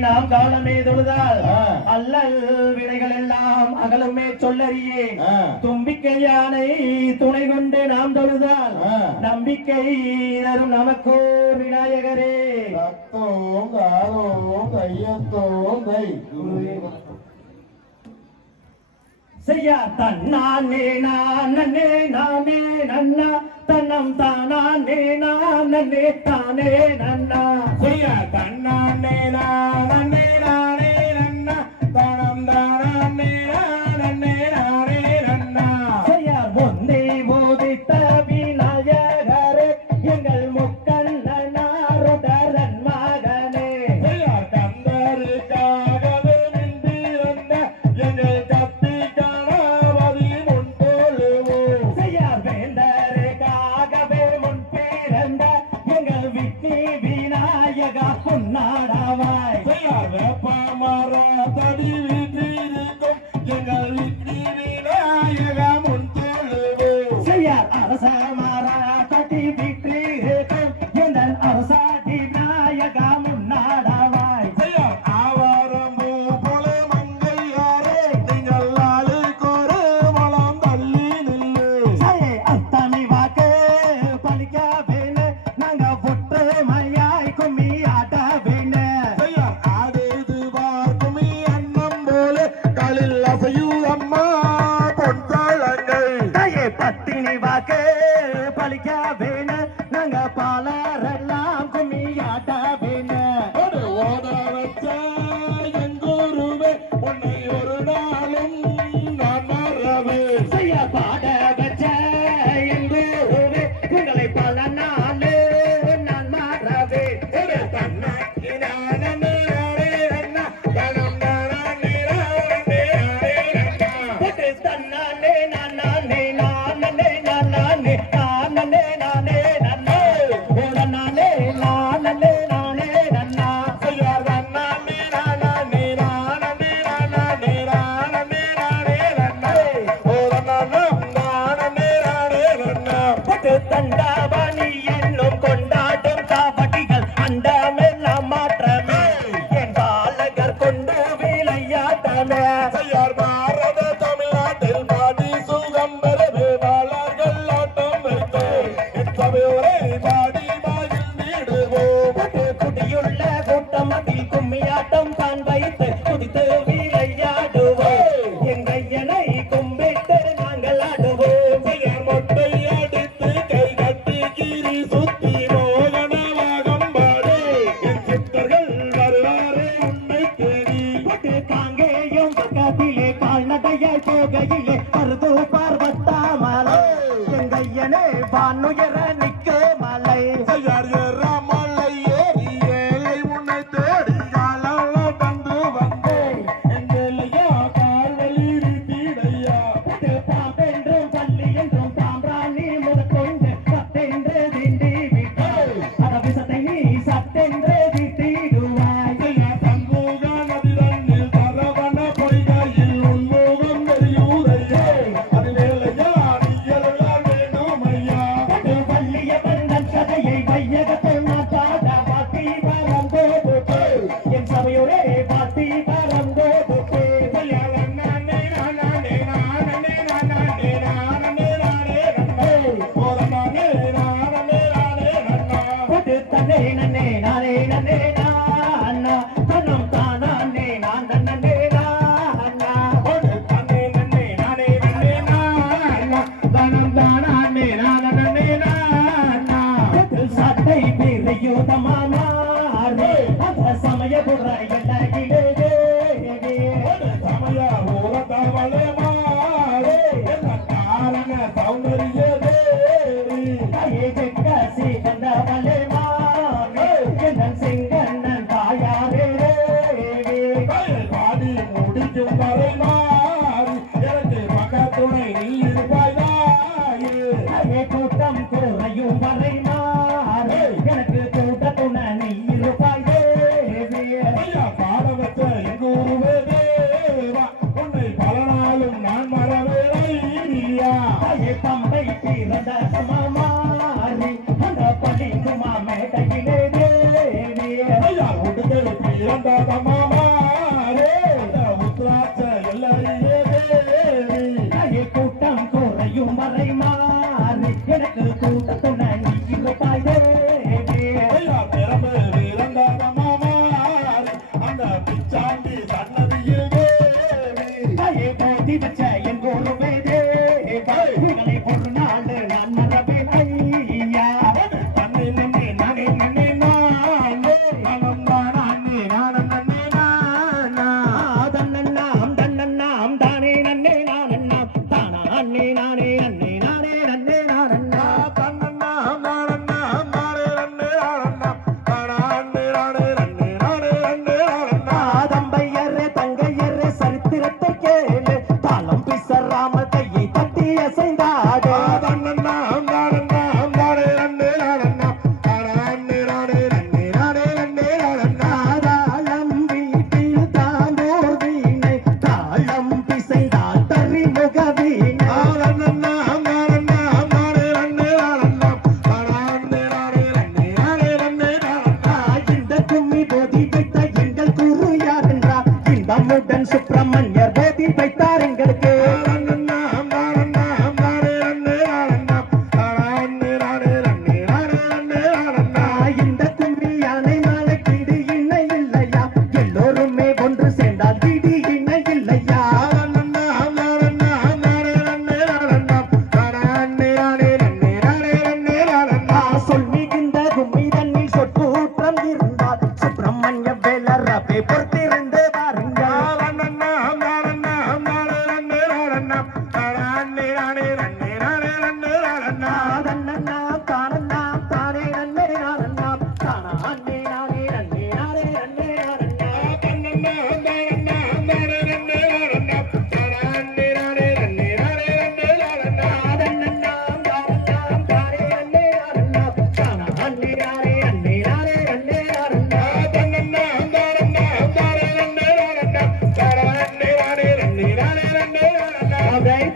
எல்லாம் கவனமே தொழுதால் அல்லல் வினைகள் எல்லாம் அகலுமே சொல்லறியே. தும்பிக்கை யானை துணை கொண்டு நாம் தொழுதால் நம்பிக்கை தரும் நமக்கோ விநாயகரே. ரத்தோம் காலோம் கையத்தோம் கை செய்ய தன்னானே நானே நானே நன்னா. தன்னம் தானே நானே தானே நன்னா. செய்ய தன்னானே நானே വാക്ക് പലിക്കാതെ மாமா ஹரி அந்த படி மாமே கை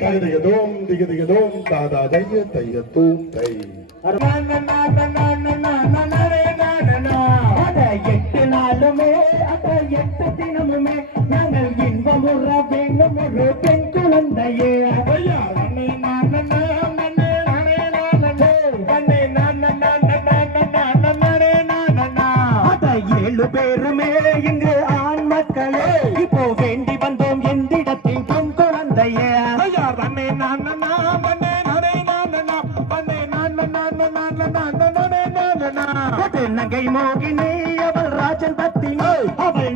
தை தையதோம் திக திகதோம் தாதா தைய தைய தூம் தை. எட்டு நாளுமே அத எட்டு தினமுமே நாங்கள் இன்பமுற வேண்டும் ஒரு பெண் குழந்தையே ஐயா ஏழு பேருமே இங்கு ஆண் மக்களே. இப்போ மங்கை மோகினி அவள் ராஜன் பத்தினி. அவள்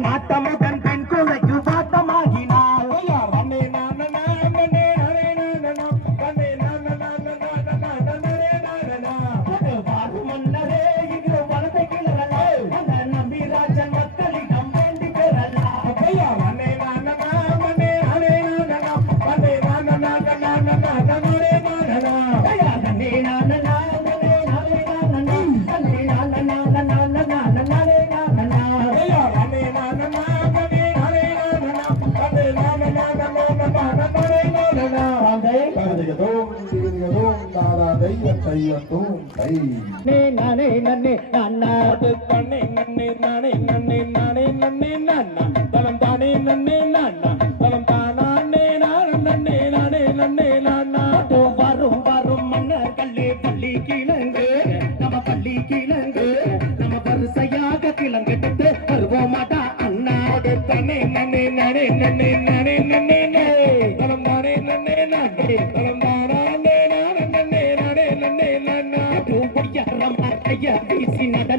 நானே நன்னே நானே நன்னே நானே. தலம் நானே நன்னே நானே. தலம் நானே நானே நன்னே நானே நன்னே நானா. பூ குடியா ரமா ஐயா வீசி நட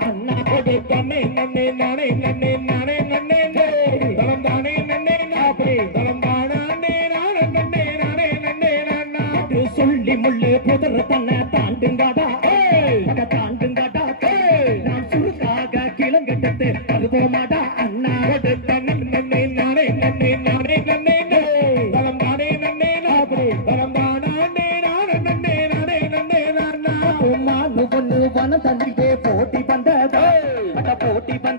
அண்ணா நன்னே நானே நன்னே. போட்டி வந்ததோ. அட போட்டி வந்த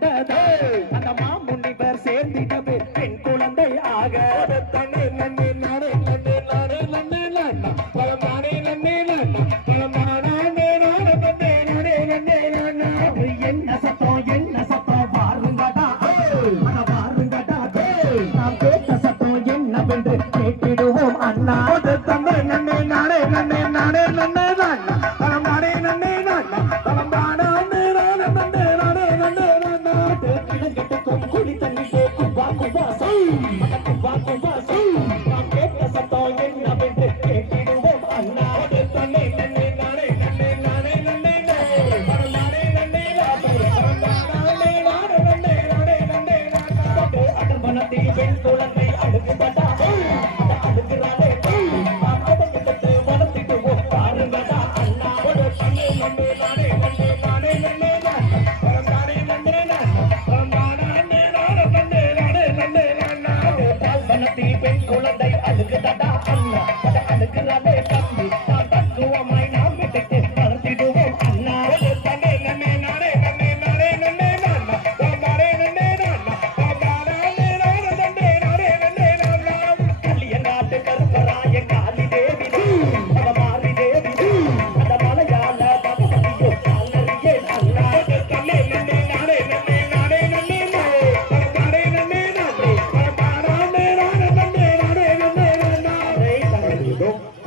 তিনি কিন্তু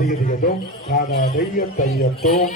தையதும் தையதும் நானா தையத்தோம்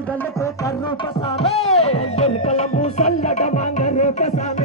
తాళ్ళ పోత రూపసామే ఎన్నికల భూసల్లడ మాంగ రూపసామే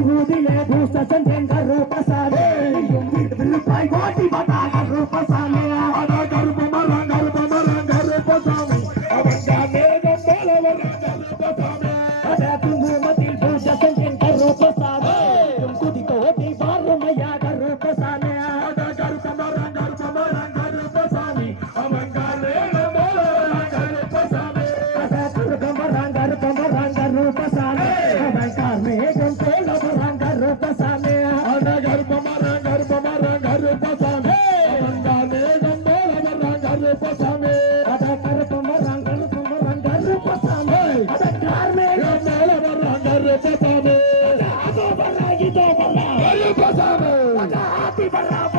无敌的菩萨在身。happy Barrabas.